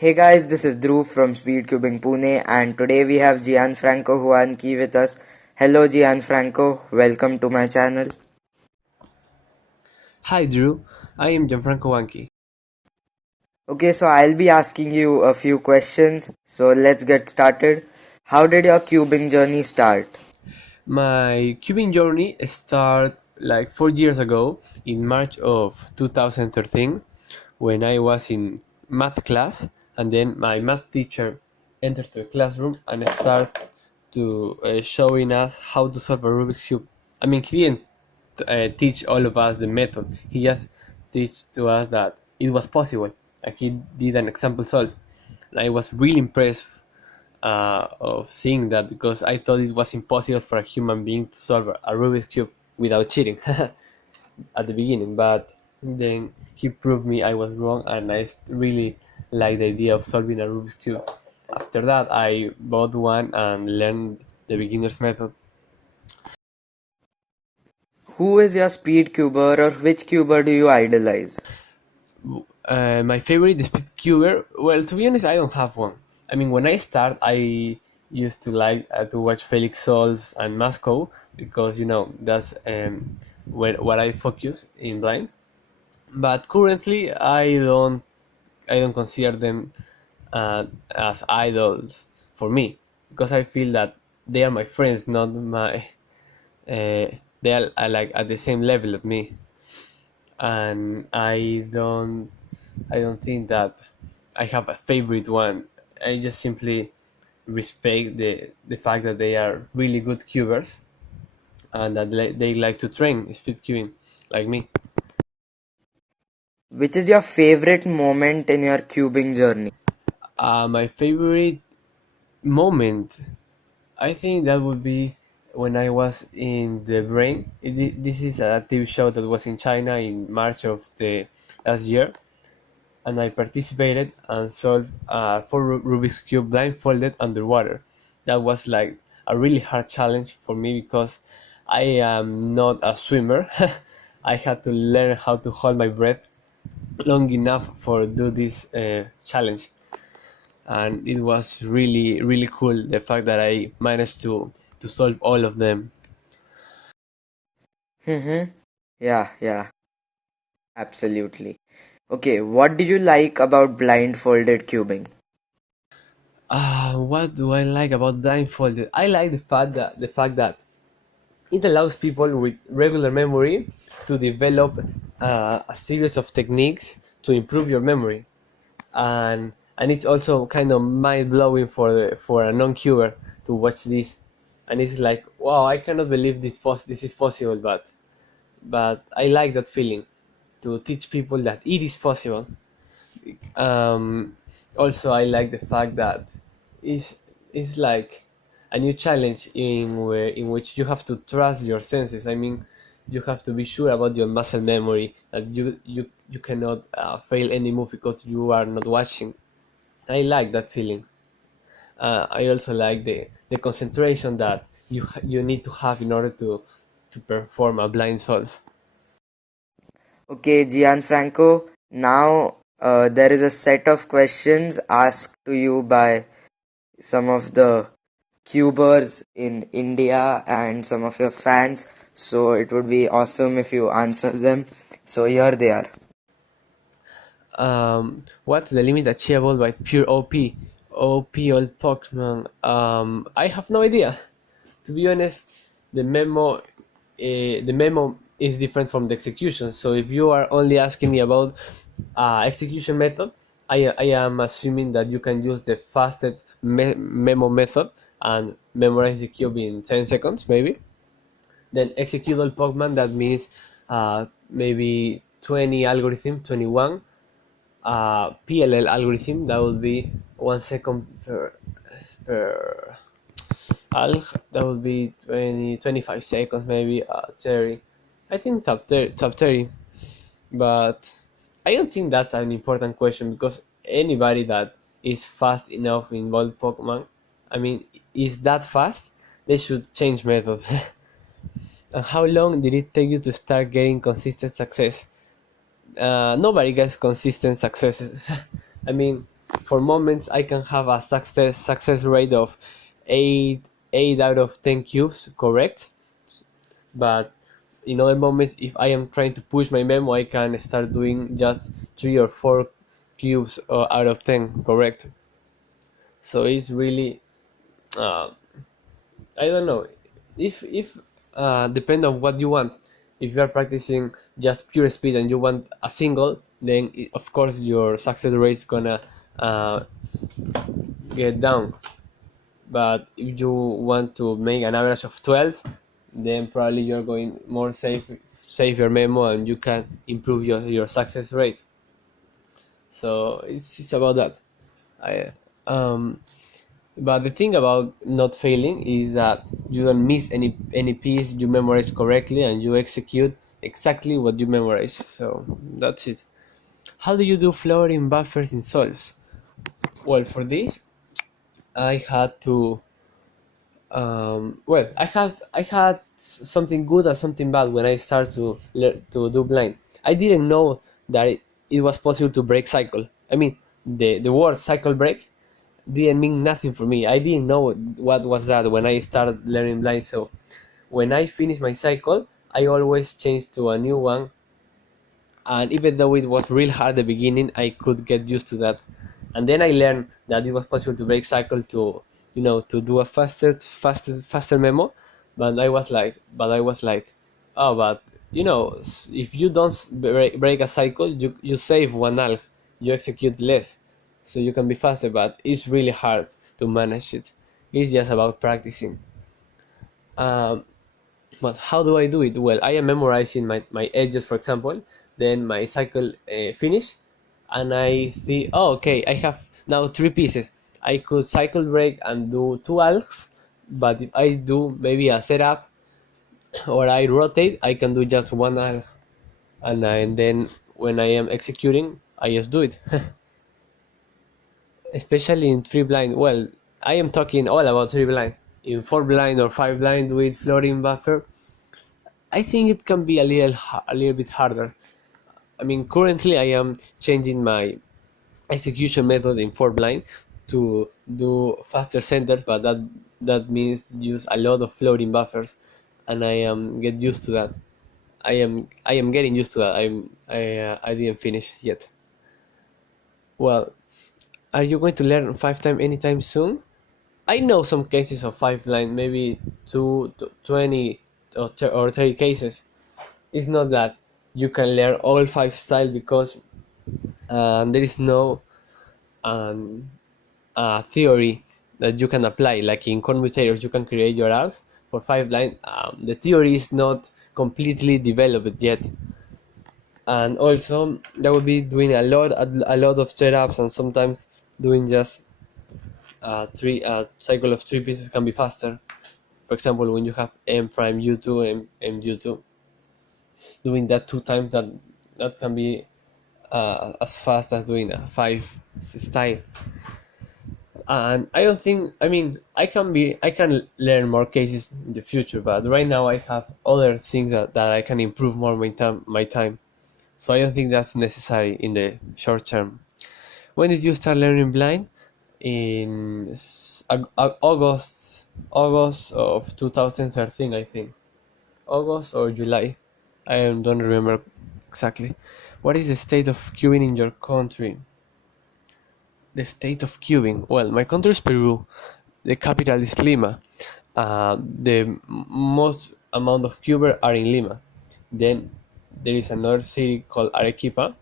Hey guys, this is Dhruv from Speedcubing Pune, and today we have Gianfranco Huanqui with us. Hello Gianfranco, welcome to my channel. Hi Drew, I am Gianfranco Huanqui. Okay, so I'll be asking you a few questions, so let's get started. How did your cubing journey start? My cubing journey started like 4 years ago in March of 2013 when I was in math class, and then my math teacher entered the classroom and started to showing us how to solve a Rubik's cube. I mean, he didn't teach all of us the method. He just teach to us that it was possible, and he did an example solve. And I was really impressed of seeing that because I thought it was impossible for a human being to solve a Rubik's cube without cheating at the beginning. But then he proved me I was wrong, and I really liked the idea of solving a Rubik's cube. After that, I bought one and learned the beginner's method. Who is your speed cuber or which cuber do you idolize? My favorite speed cuber. Well, to be honest, I don't have one. I mean, when I start, I used to like to watch Felix Solves and Masco because that's what I focus in blind. But currently, I don't consider them as idols for me because I feel that they are my friends, not my. They are like at the same level as me, and I don't think that I have a favorite one. I just simply respect the fact that they are really good cubers and that they like to train speed cubing like me. Which is your favorite moment in your cubing journey? My favorite moment, I think that would be when I was in the brain. This is a TV show that was in China in March of the last year, and I participated and solved four Rubik's Cube blindfolded underwater. That was like a really hard challenge for me because I am not a swimmer. I had to learn how to hold my breath long enough for do this challenge, and it was really cool the fact that I managed to solve all of them. Mm-hmm. Yeah, absolutely. Okay, what do you like about blindfolded cubing? What do I like about blindfolded? I like the fact that it allows people with regular memory to develop a series of techniques to improve your memory, and it's also kind of mind blowing for a non-cuber to watch this, and it's like, wow, I cannot believe this is possible, but I like that feeling to teach people that it is possible. Um, Also, I like the fact that it's, it's like a new challenge in which you have to trust your senses. I mean, you have to be sure about your muscle memory that you cannot fail any move because you are not watching. I like that feeling. I also like the concentration that you need to have in order to perform a blind solve. Okay, Gianfranco, now there is a set of questions asked to you by some of the cubers in India and some of your fans. So it would be awesome if you answer them. So here they are. What's the limit achievable by pure OP? OP old Pokemon. I have no idea. To be honest, the memo is different from the execution. So if you are only asking me about execution method, I am assuming that you can use the fastest memo method and memorize the cube in 10 seconds, maybe. Then executable Pokemon, that means maybe 20 algorithm, 21 PLL algorithm, that would be 1 second per alg, that would be 25 seconds, maybe 30. I think top 30, but I don't think that's an important question because anybody that is fast enough in both Pokemon, I mean, is that fast, they should change method. And how long did it take you to start getting consistent success? Nobody gets consistent successes. I mean, For moments I can have a success rate of 8 out of 10 cubes correct, but in other moments if I am trying to push my memo I can start doing just 3 or 4 cubes out of 10 correct. So it's really uh, I don't know if depend on what you want. If you are practicing just pure speed and you want a single, then of course your success rate is gonna uh, get down. But if you want to make an average of 12, then probably you're going more save your memo and you can improve your success rate. So it's about that. I But the thing about not failing is that you don't miss any piece. You memorize correctly and you execute exactly what you memorize. So that's it. How do you do flooring buffers in solves? Well, for this, I had to. I had something good and something bad when I started to learn to do blind. I didn't know that it was possible to break cycle. I mean, the word cycle break didn't mean nothing for me. I didn't know what was that when I started learning blind. So when I finished my cycle, I always changed to a new one. And even though it was real hard at the beginning, I could get used to that. And then I learned that it was possible to break cycle to, to do a faster memo. But I was like, oh, but if you don't break a cycle, you save 1 alg, you execute less, so you can be faster. But it's really hard to manage it. It's just about practicing. Um, but how do I do it? Well, I am memorizing my edges, for example. Then my cycle finish, and I see, oh, okay, I have now 3 pieces. I could cycle break and do 2 algs, but if I do maybe a setup or I rotate, I can do just 1 alg. And then when I am executing, I just do it. Especially in 3 blind. Well, I am talking all about 3 blind. In 4 blind or 5 blind with floating buffer, I think it can be a little bit harder. I mean, currently I am changing my execution method in 4 blind to do faster centers, but that means use a lot of floating buffers, and I am get used to that. I am getting used to that. I didn't finish yet. Well, are you going to learn 5 time anytime soon? I know some cases of 5 line, maybe 20 or 30 cases. It's not that you can learn all 5 style, because there is no um, theory that you can apply. Like in commutators, you can create your apps for 5 line. The theory is not completely developed yet, and also that would be doing a lot of setups, and sometimes doing just three cycle of 3 pieces can be faster. For example, when you have M prime U2 and U2, doing that 2 times, that can be as fast as doing a 5 style. And I don't think, I mean, I can learn more cases in the future, but right now I have other things that I can improve more my time. So I don't think that's necessary in the short term. When did you start learning blind? In August of 2013, I think. August or July. I don't remember exactly. What is the state of queuing in your country? The state of queuing. Well, my country is Peru. The capital is Lima. The most amount of queuers are in Lima. Then there is another city called Arequipa,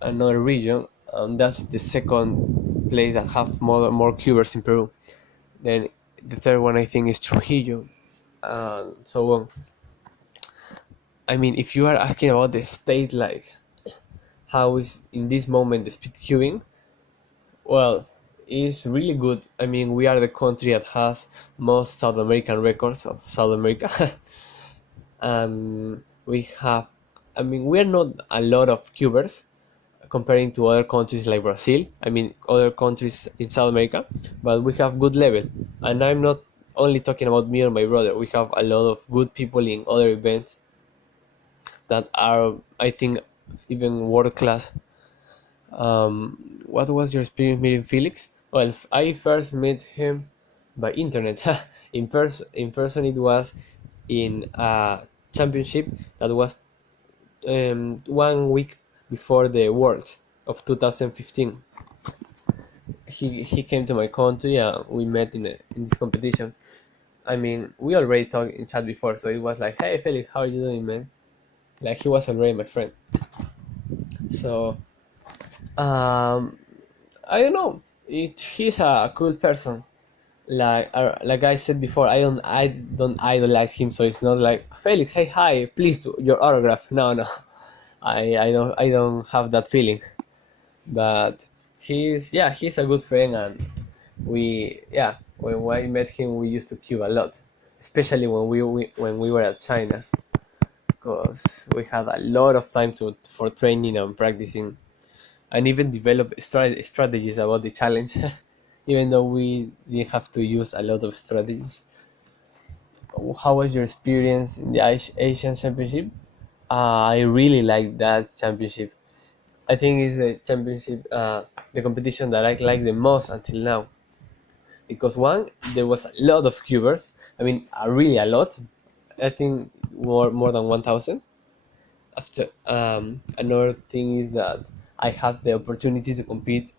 another region, and that's the second place that have more queuers in Peru. Then the third one I think is Trujillo, and so on. I mean, if you are asking about the state, like how is in this moment the speed queuing, well, it's really good. I mean, we are the country that has most South American records of South America. And we have, I mean, we are not a lot of cubers comparing to other countries like Brazil. I mean, other countries in South America, but we have good level. And I'm not only talking about me or my brother. We have a lot of good people in other events that are, I think, even world class. What was your experience meeting Felix? Well, I first met him by internet. In person, it was in a championship that was 1 week before the Worlds of 2015. He came to my country and we met in this competition. I mean, we already talked in chat before, so it was like, "Hey Felix, how are you doing, man?" Like he was already my friend. So um, I don't know. He's a cool person. Like I said before, I don't idolize him, so it's not like Felix, hey hi, please do your autograph. No, no, I don't have that feeling. But he's a good friend, and when I met him, we used to queue a lot, especially when we were at China, because we had a lot of time for training and practicing, and even develop strategies about the challenge, even though we didn't have to use a lot of strategies. How was your experience in the Asian Championship? I really like that championship. I think it's the championship, the competition that I like the most until now. Because one, there was a lot of cubers. I mean, really a lot. I think more than 1,000. After another thing is that I have the opportunity to compete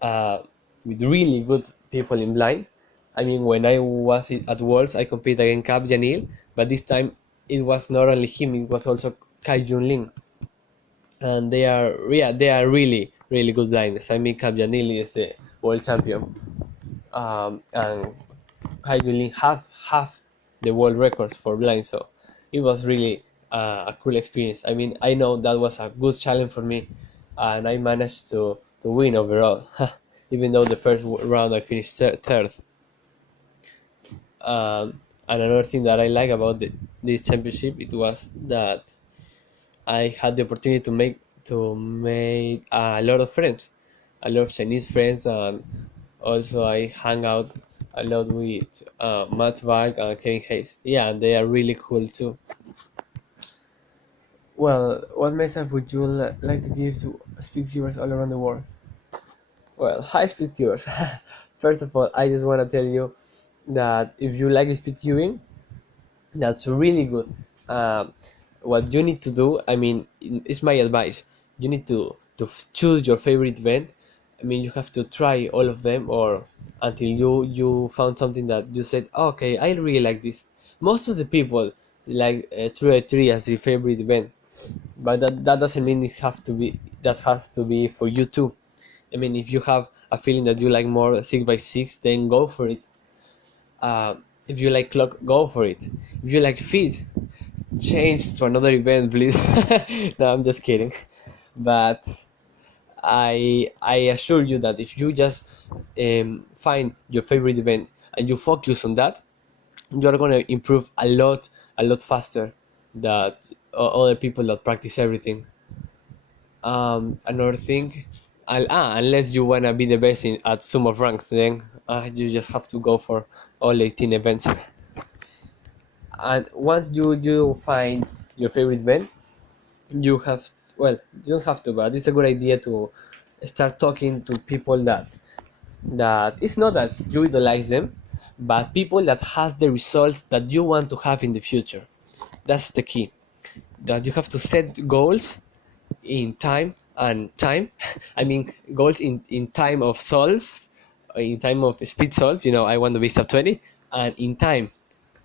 with really good people in blind. I mean, when I was at Worlds, I competed against Cap Janil, but this time it was not only him; it was also Kai Junlin, and they are really good blinders. I mean, Cap Janil is the world champion, and Kai Junlin have the world records for blind, so it was really a cool experience. I mean, I know that was a good challenge for me, and I managed to win overall, even though the first round I finished third. And another thing that I like about this championship, it was that I had the opportunity to make a lot of friends, a lot of Chinese friends, and also I hang out a lot with Matt Varg and Kevin Hayes. Yeah, and they are really cool too. Well, what message would you like to give to speed viewers all around the world? Well, hi speed viewers. First of all, I just want to tell you that if you like speed queuing, that's really good. Um, what you need to do, I mean, it's my advice. You need to choose your favorite event. I mean, you have to try all of them, or until you found something that you said, okay, I really like this. Most of the people like 3 as their favorite event, but that doesn't mean that has to be for you too. I mean, if you have a feeling that you like more 6x6, then go for it. If you like clock, go for it. If you like feet, change to another event, please. No, I'm just kidding. But I assure you that if you just find your favorite event and you focus on that, you're gonna improve a lot faster than other people that practice everything. Another thing, unless you wanna be the best at Sum of Ranks, then you just have to go for all 18 events. And once you find your favorite band, you have, well, you don't have to, but it's a good idea to start talking to people that it's not that you idolize them, but people that has the results that you want to have in the future. That's the key. That you have to set goals in time. I mean, goals in time of solves, in time of speed solve. I want to be sub 20, and in time,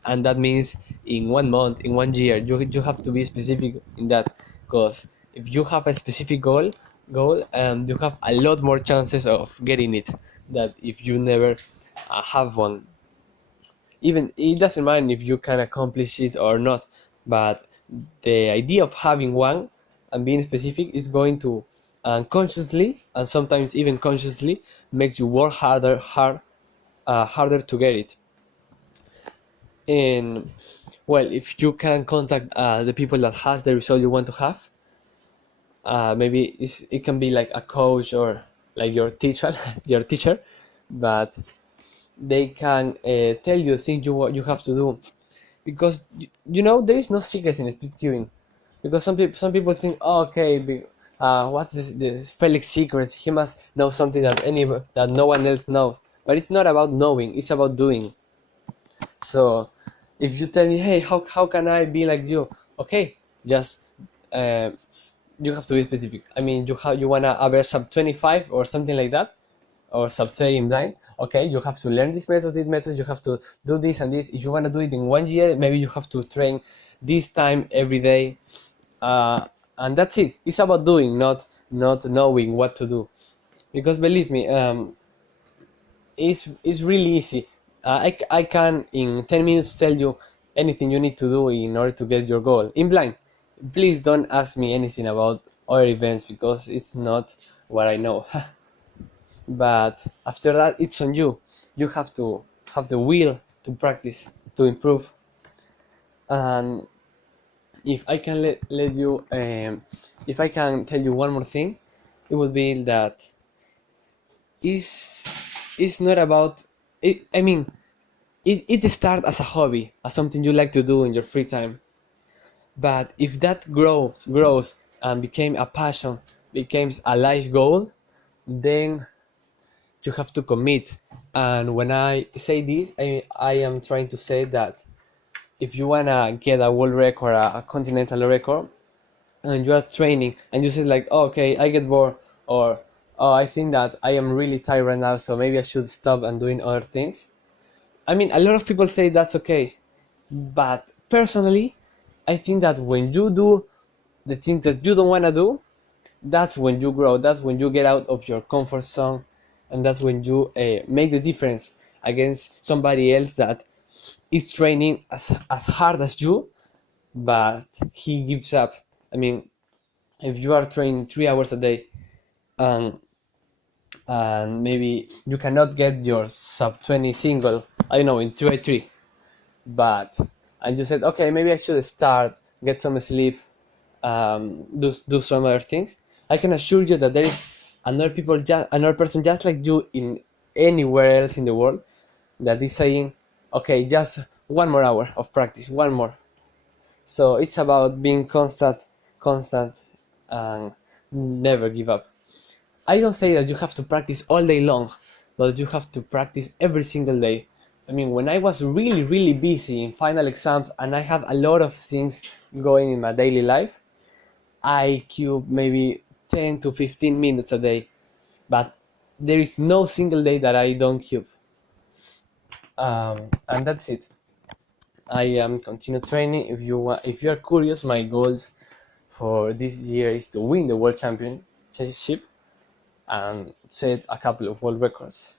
and that means in 1 month, in 1 year, you have to be specific in that, because if you have a specific goal, you have a lot more chances of getting it that if you never have one. Even it doesn't matter if you can accomplish it or not, but the idea of having one and being specific is going to unconsciously and sometimes even consciously makes you work harder to get it. And well, if you can contact the people that has the result you want to have, maybe it can be like a coach or like your teacher your teacher, but they can tell you things what you have to do, because there is no secrets in speed queuing, because some people think, oh, okay, what's this Felix secrets? He must know something that no one else knows. But it's not about knowing; it's about doing. So, if you tell me, hey, how can I be like you? Okay, just uh, you have to be specific. I mean, you wanna average sub 25 or something like that, or sub 30 in blind. Okay, you have to learn this method, this method. You have to do this and this. If you wanna do it in 1 year, maybe you have to train this time every day, and that's it. It's about doing, not knowing what to do. Because believe me, it's really easy. I can in 10 minutes tell you anything you need to do in order to get your goal in blind. Please don't ask me anything about other events because it's not what I know. But after that, it's on you. You have to have the will to practice, to improve. And if I can let you, if I can tell you one more thing, it would be that is it's not about it. I mean, it starts as a hobby, as something you like to do in your free time. But if that grows and became a passion, becomes a life goal, then you have to commit. And when I say this, I am trying to say that if you wanna get a world record, a continental record, and you are training, and you say like, oh, okay, I get bored, or oh, I think that I am really tired right now, so maybe I should stop and doing other things. I mean, a lot of people say that's okay, but personally, I think that when you do the things that you don't want to do, that's when you grow. That's when you get out of your comfort zone, and that's when you make the difference against somebody else that is training as hard as you, but he gives up. I mean, if you are training 3 hours a day, and maybe you cannot get your sub 20 single, I don't know, in 2 by 3, but and you said, okay, maybe I should start, get some sleep, do some other things. I can assure you that there is another person just like you in anywhere else in the world that is saying, okay, just 1 more hour of practice, one more. So it's about being constant, and never give up. I don't say that you have to practice all day long, but you have to practice every single day. I mean, when I was really busy in final exams and I had a lot of things going in my daily life, I cube maybe 10 to 15 minutes a day. But there is no single day that I don't cube. And that's it. I am continue training. If you are curious, my goals for this year is to win the world championship and set a couple of world records.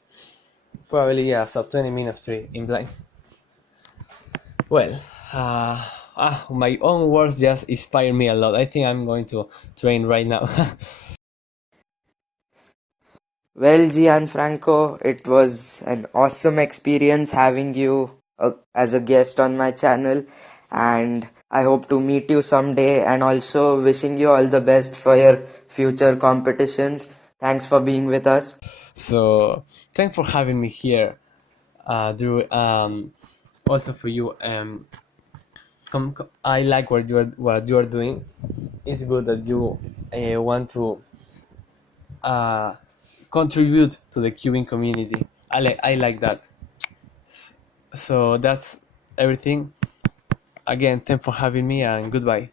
Probably a sub 20 minutes 3 in blind. Well, my own words just inspire me a lot. I think I'm going to train right now. Well, Gianfranco, it was an awesome experience having you as a guest on my channel, and I hope to meet you someday, and also wishing you all the best for your future competitions. Thanks for being with us. So, thanks for having me here, Drew. Also for you. I like what you are doing. It's good that you want to uh, contribute to the cubing community. I like that. So that's everything. Again, thanks for having me and goodbye.